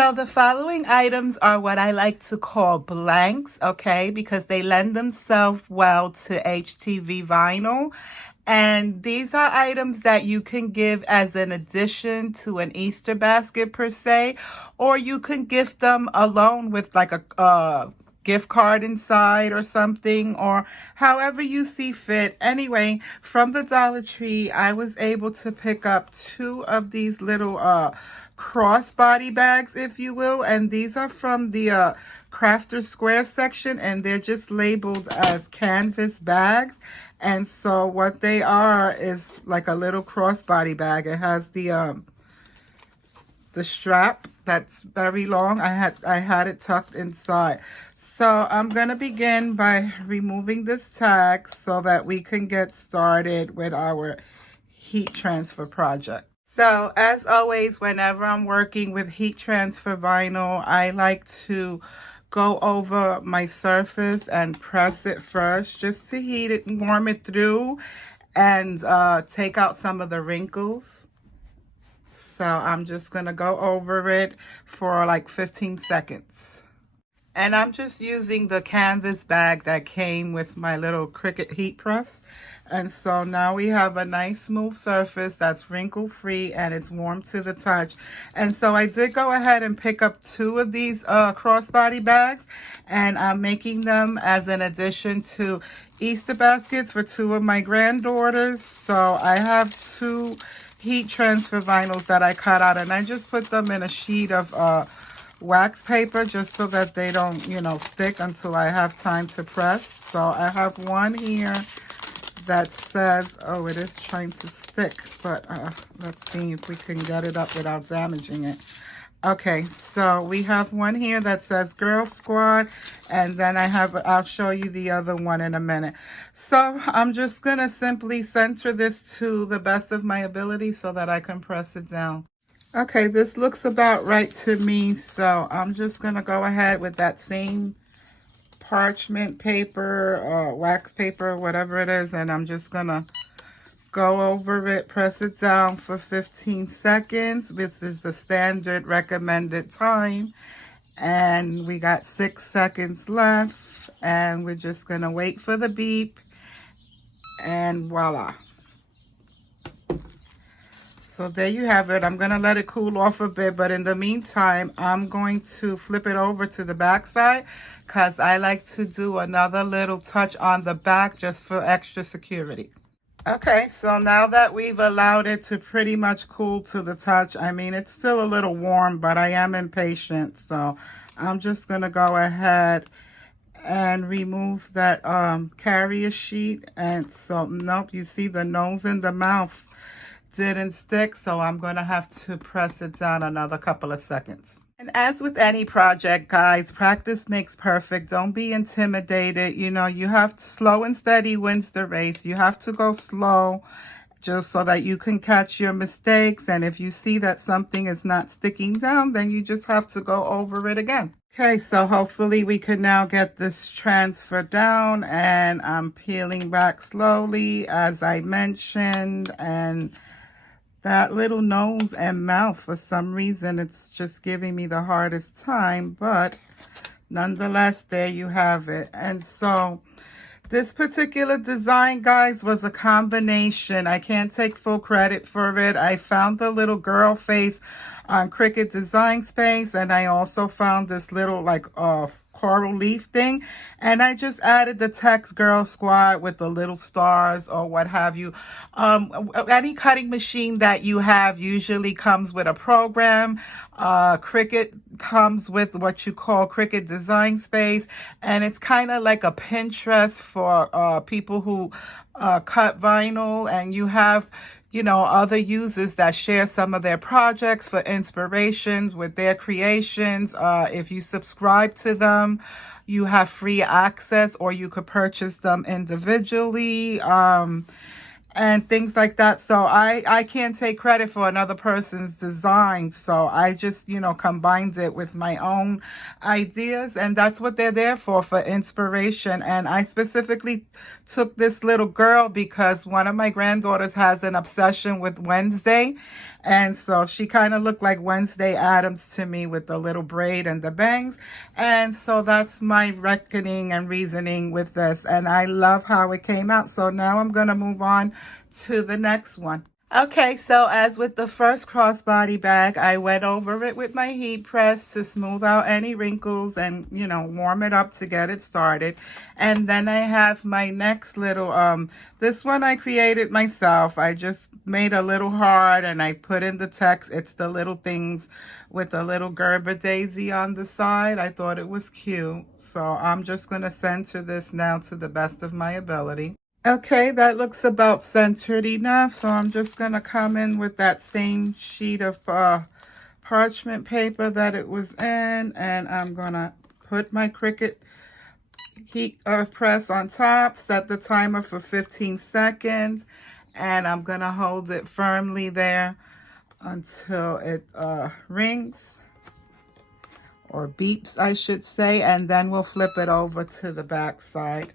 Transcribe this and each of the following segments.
So the following items are what I like to call blanks, okay, because they lend themselves well to HTV vinyl. And these are items that you can give as an addition to an Easter basket per se, or you can gift them alone with like a gift card inside or something, or however you see fit. Anyway, from the Dollar Tree, I was able to pick up two of these little crossbody bags, if you will, and these are from the Crafter Square section, and they're just labeled as canvas bags. And so what they are is like a little crossbody bag. It has the strap that's very long. I had it tucked inside. So I'm gonna begin by removing this tag so that we can get started with our heat transfer project. So as always, whenever I'm working with heat transfer vinyl, I like to go over my surface and press it first just to heat it and warm it through and take out some of the wrinkles. So I'm just gonna go over it for like 15 seconds. And I'm just using the canvas bag that came with my little Cricut heat press. And so now we have a nice smooth surface that's wrinkle free and it's warm to the touch. And so I did go ahead and pick up two of these crossbody bags, and I'm making them as an addition to Easter baskets for two of my granddaughters. So I have two heat transfer vinyls that I cut out, and I just put them in a sheet of wax paper just so that they don't, you know, stick until I have time to press. So I have one here that says, oh, it is trying to stick, but let's see if we can get it up without damaging it. Okay, so we have one here that says Girl Squad, and then I'll show you the other one in a minute. So I'm just gonna simply center this to the best of my ability so that I can press it down. Okay, this looks about right to me, so I'm just going to go ahead with that same parchment paper, wax paper, whatever it is, and I'm just going to go over it, press it down for 15 seconds. This is the standard recommended time, and we got 6 seconds left, and we're just going to wait for the beep, and voila. So there you have it. I'm going to let it cool off a bit, but in the meantime, I'm going to flip it over to the back side because I like to do another little touch on the back just for extra security. Okay, so now that we've allowed it to pretty much cool to the touch, I mean, it's still a little warm, but I am impatient. So I'm just going to go ahead and remove that carrier sheet. And so, nope, you see the nose and the mouth didn't stick, so I'm going to have to press it down another couple of seconds. And as with any project, guys, practice makes perfect. Don't be intimidated. You know, you have to, slow and steady wins the race. You have to go slow just so that you can catch your mistakes. And if you see that something is not sticking down, then you just have to go over it again. Okay, so hopefully we can now get this transfer down, and I'm peeling back slowly as I mentioned, and that little nose and mouth, for some reason, it's just giving me the hardest time, but nonetheless, there you have it. And so this particular design, guys, was a combination. I can't take full credit for it. I found the little girl face on Cricut Design Space, and I also found this little like coral leaf thing, and I just added the text Girl Squad with the little stars or what have you. Any cutting machine that you have usually comes with a program. Cricut comes with what you call Cricut Design Space, and it's kind of like a Pinterest for people who cut vinyl, and you have, you know, other users that share some of their projects for inspirations with their creations. If you subscribe to them, you have free access, or you could purchase them individually. And things like that. So I can't take credit for another person's design. So I just, you know, combined it with my own ideas. And that's what they're there for inspiration. And I specifically took this little girl because one of my granddaughters has an obsession with Wednesday. And so she kind of looked like Wednesday Addams to me with the little braid and the bangs. And so that's my reckoning and reasoning with this. And I love how it came out. So now I'm going to move on to the next one. Okay, so as with the first crossbody bag, I went over it with my heat press to smooth out any wrinkles and, you know, warm it up to get it started. And then I have my next little, this one I created myself. I just made a little heart and I put in the text. It's the little things with a little Gerber daisy on the side. I thought it was cute. So I'm just going to center this now to the best of my ability. Okay, that looks about centered enough, so I'm just going to come in with that same sheet of parchment paper that it was in, and I'm going to put my Cricut heat press on top, set the timer for 15 seconds, and I'm going to hold it firmly there until it rings, or beeps, I should say, and then we'll flip it over to the back side.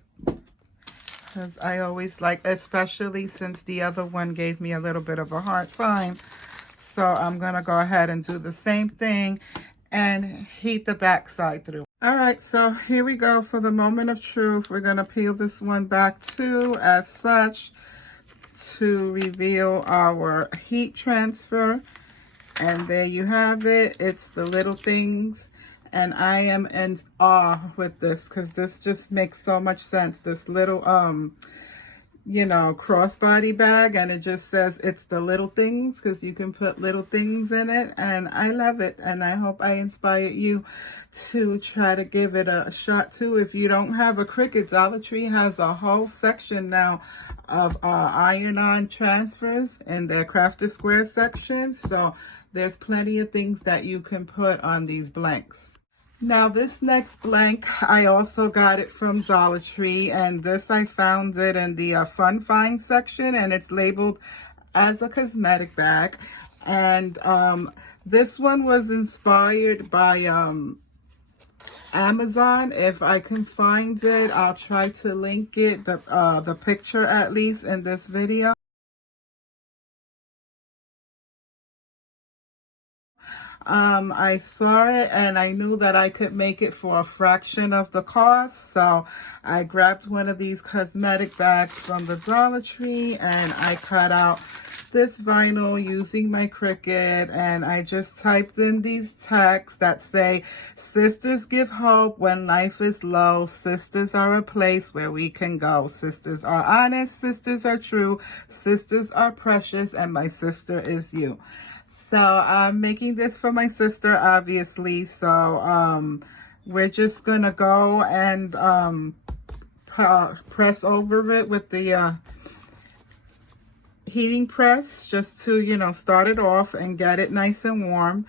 Because I always like, especially since the other one gave me a little bit of a hard time. So I'm going to go ahead and do the same thing and heat the back side through. All right, so here we go for the moment of truth. We're going to peel this one back too, as such, to reveal our heat transfer. And there you have it. It's the little things. And I am in awe with this because this just makes so much sense. This little, you know, crossbody bag, and it just says it's the little things because you can put little things in it. And I love it. And I hope I inspired you to try to give it a shot too. If you don't have a Cricut, Dollar Tree has a whole section now of iron-on transfers in their Crafted Square section. So there's plenty of things that you can put on these blanks. Now this next blank, I also got it from Dollar Tree, and this I found it in the Fun Find section, and it's labeled as a cosmetic bag. And this one was inspired by Amazon. If I can find it, I'll try to link it, the picture at least, in this video. I saw it and I knew that I could make it for a fraction of the cost. So I grabbed one of these cosmetic bags from the Dollar Tree and I cut out this vinyl using my Cricut, and I just typed in these texts that say, "Sisters give hope when life is low. Sisters are a place where we can go. Sisters are honest. Sisters are true. Sisters are precious, and my sister is you." So I'm making this for my sister, obviously. So we're just going to go and press over it with the heating press just to, you know, start it off and get it nice and warm.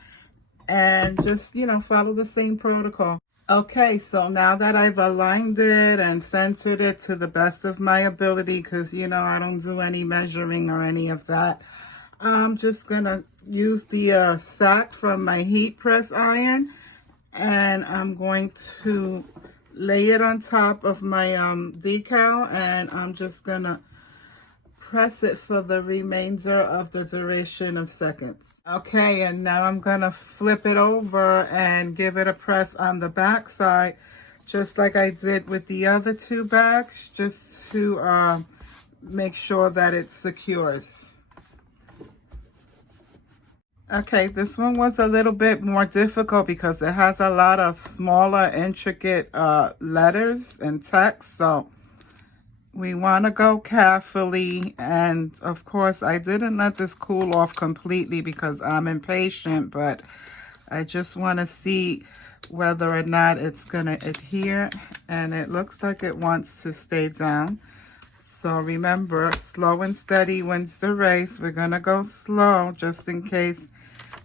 And just, you know, follow the same protocol. Okay, so now that I've aligned it and centered it to the best of my ability, because, you know, I don't do any measuring or any of that, I'm just going to use the sack from my heat press iron, and I'm going to lay it on top of my decal, and I'm just going to press it for the remainder of the duration of seconds. Okay, and now I'm going to flip it over and give it a press on the back side, just like I did with the other two bags, just to make sure that it secures. Okay, this one was a little bit more difficult because it has a lot of smaller, intricate letters and text. So we want to go carefully. And of course, I didn't let this cool off completely because I'm impatient, but I just want to see whether or not it's going to adhere. And it looks like it wants to stay down. So remember, slow and steady wins the race. We're going to go slow just in case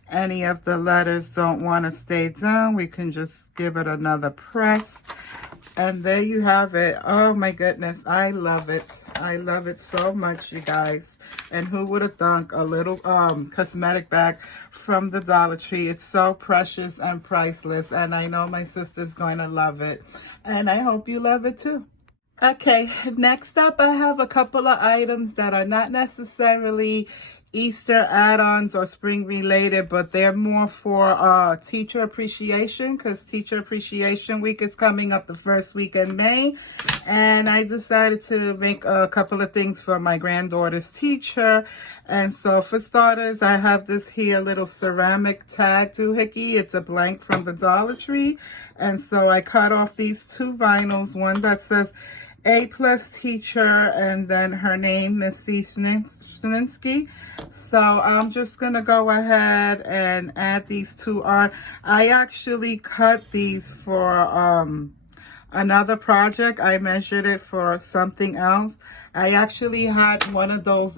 any of the letters don't want to stay down. We can just give it another press. And there you have it. Oh my goodness, I love it. I love it so much, you guys. And who would have thunk a little cosmetic bag from the Dollar Tree? It's so precious and priceless. And I know my sister's going to love it. And I hope you love it too. Okay, next up I have a couple of items that are not necessarily Easter add-ons or spring related, but they're more for teacher appreciation, because Teacher Appreciation Week is coming up the first week in May. And I decided to make a couple of things for my granddaughter's teacher. And so for starters, I have this here little ceramic tag doohickey. It's a blank from the Dollar Tree. And so I cut off these two vinyls, one that says A+ teacher, and then her name, Miss C. Sninsky. So I'm just going to go ahead and add these two on. I actually cut these for another project. I measured it for something else. I actually had one of those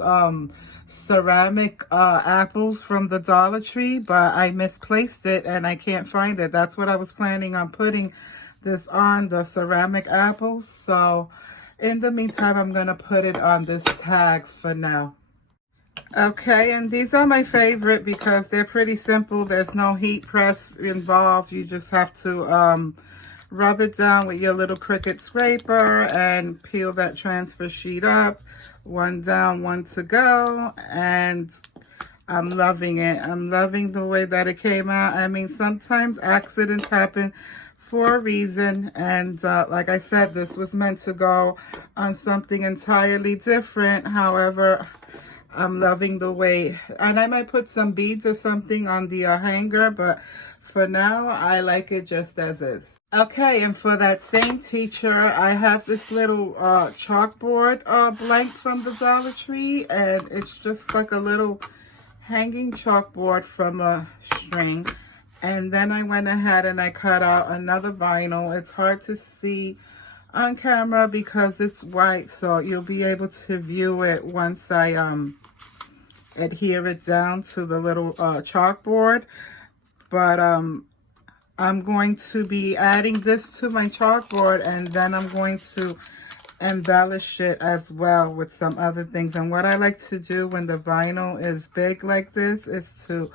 ceramic apples from the Dollar Tree, but I misplaced it and I can't find it. That's what I was planning on putting this on, the ceramic apples. So in the meantime, I'm going to put it on this tag for now. Okay, and these are my favorite because they're pretty simple. There's no heat press involved. You just have to rub it down with your little Cricut scraper and peel that transfer sheet up. One down, one to go. And I'm loving it. I'm loving the way that it came out. I mean, sometimes accidents happen for a reason, and like I said, this was meant to go on something entirely different. However, I'm loving the way, and I might put some beads or something on the hanger, but for now I like it just as is. Okay, and for that same teacher, I have this little chalkboard blank from the Dollar Tree, and it's just like a little hanging chalkboard from a string. And then I went ahead and I cut out another vinyl. It's hard to see on camera because it's white, so you'll be able to view it once I adhere it down to the little chalkboard. But I'm going to be adding this to my chalkboard, and then I'm going to embellish it as well with some other things. And what I like to do when the vinyl is big like this is to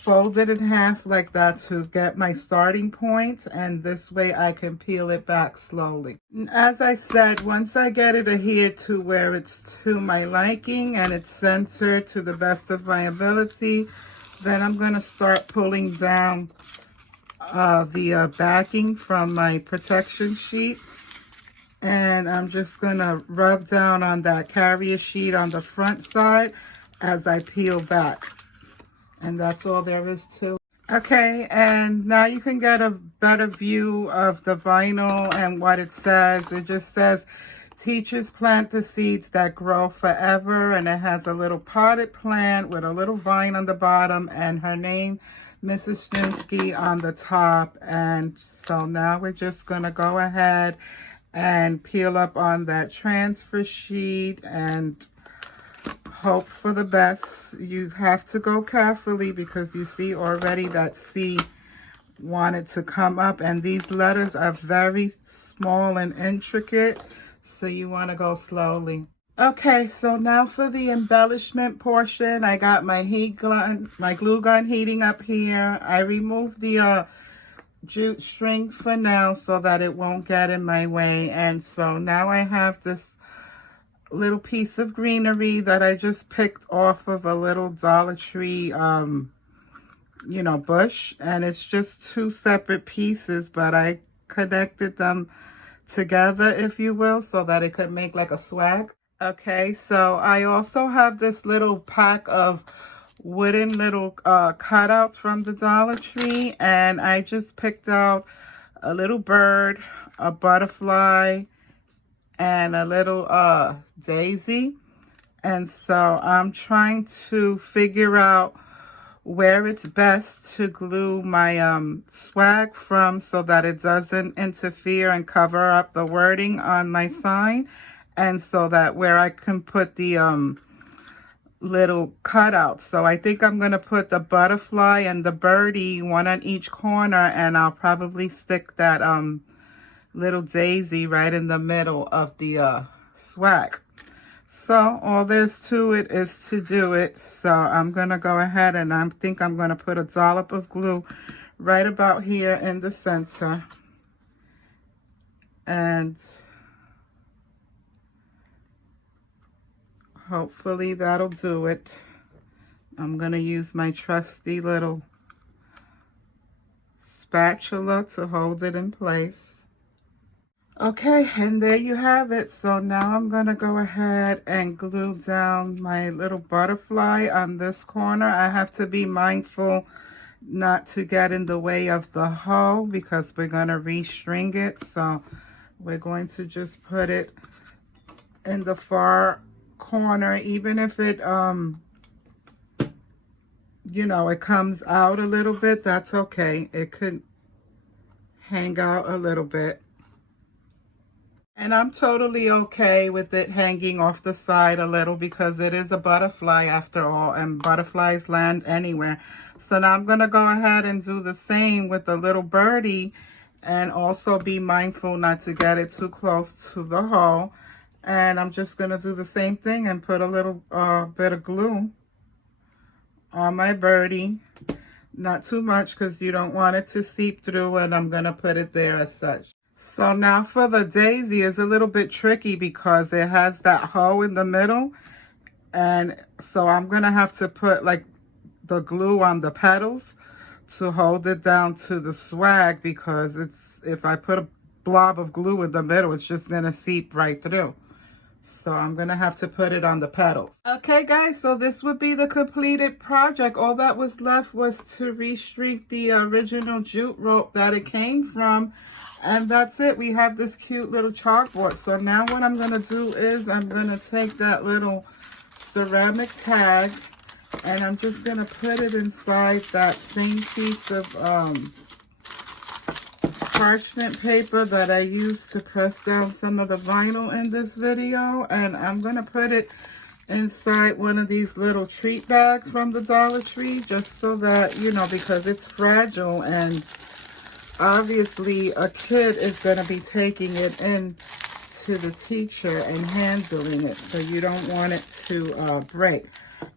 fold it in half like that to get my starting point, and this way I can peel it back slowly. As I said, once I get it adhered to where it's to my liking and it's centered to the best of my ability, then I'm going to start pulling down the backing from my protection sheet, and I'm just going to rub down on that carrier sheet on the front side as I peel back. And that's all there is to it. Okay, and now you can get a better view of the vinyl and what it says. It just says, teachers plant the seeds that grow forever. And it has a little potted plant with a little vine on the bottom and her name, Mrs. Shinsky, on the top. And so now we're just going to go ahead and peel up on that transfer sheet and hope for the best. You have to go carefully because you see already that C wanted to come up, and these letters are very small and intricate, so you want to go slowly. Okay, so now for the embellishment portion, I got my glue gun heating up here. I removed the jute string for now so that it won't get in my way, and so now I have this little piece of greenery that I just picked off of a little Dollar Tree, bush. And it's just two separate pieces, but I connected them together, if you will, so that it could make like a swag. Okay, so I also have this little pack of wooden little cutouts from the Dollar Tree. And I just picked out a little bird, a butterfly, and a little daisy. And so I'm trying to figure out where it's best to glue my swag from so that it doesn't interfere and cover up the wording on my sign, and so that where I can put the little cutouts. So I think I'm going to put the butterfly and the birdie, one on each corner, and I'll probably stick that little daisy right in the middle of the swag. So all there's to it is to do it. So I'm going to go ahead and I think I'm going to put a dollop of glue right about here in the center. And hopefully that'll do it. I'm going to use my trusty little spatula to hold it in place. Okay, and there you have it. So now I'm going to go ahead and glue down my little butterfly on this corner. I have to be mindful not to get in the way of the hoe because we're going to restring it. So we're going to just put it in the far corner, even if it, you know, it comes out a little bit, that's okay. It could hang out a little bit. And I'm totally okay with it hanging off the side a little because it is a butterfly after all, and butterflies land anywhere. So now I'm going to go ahead and do the same with the little birdie and also be mindful not to get it too close to the hole. And I'm just going to do the same thing and put a little bit of glue on my birdie. Not too much because you don't want it to seep through, and I'm going to put it there as such. So now for the daisy, it's a little bit tricky because it has that hole in the middle. And so I'm going to have to put like the glue on the petals to hold it down to the swag, because if I put a blob of glue in the middle, it's just going to seep right through. So I'm going to have to put it on the petals. Okay, guys, so this would be the completed project. All that was left was to restring the original jute rope that it came from. And that's it. We have this cute little chalkboard. So now what I'm going to do is I'm going to take that little ceramic tag and I'm just going to put it inside that same piece of parchment paper that I used to press down some of the vinyl in this video, and I'm going to put it inside one of these little treat bags from the Dollar Tree, just so that, you know, because it's fragile and obviously a kid is going to be taking it in to the teacher and handling it, so you don't want it to break.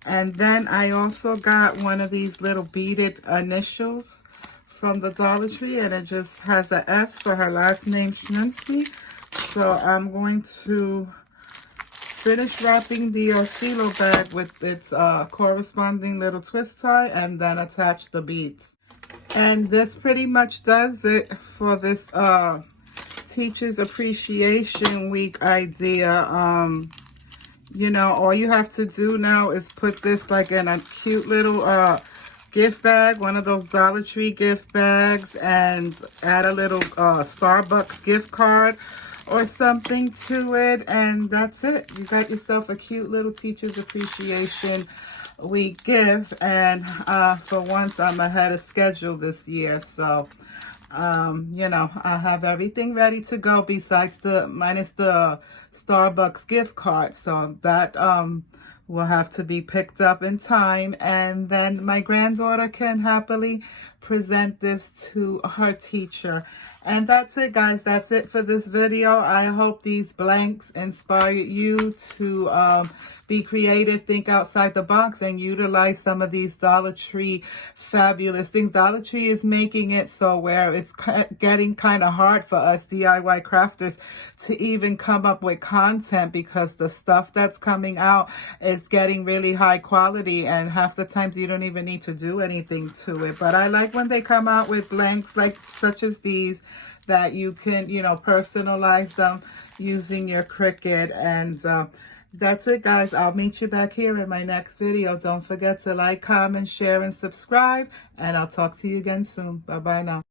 And then I also got one of these little beaded initials from the Dollar Tree, and it just has an S for her last name, Schminsky. So I'm going to finish wrapping the Oscillo bag with its corresponding little twist tie and then attach the beads. And this pretty much does it for this Teachers Appreciation Week idea. You know, all you have to do now is put this like in a cute little gift bag, one of those Dollar Tree gift bags, and add a little Starbucks gift card or something to it, and that's it. You got yourself a cute little Teachers Appreciation Week gift. And for once, I'm ahead of schedule this year, so you know, I have everything ready to go besides minus the Starbucks gift card, so that will have to be picked up in time, and then my granddaughter can happily present this to her teacher. And that's it, guys. That's it for this video. I hope these blanks inspire you to be creative, think outside the box, and utilize some of these Dollar Tree fabulous things. Dollar Tree is making it so where it's getting kind of hard for us DIY crafters to even come up with content, because the stuff that's coming out is getting really high quality, and half the times you don't even need to do anything to it. But I like when they come out with blanks like such as these, that you can, you know, personalize them using your Cricut. And that's it, guys. I'll meet you back here in my next video. Don't forget to like, comment, share, and subscribe, and I'll talk to you again soon. Bye-bye now.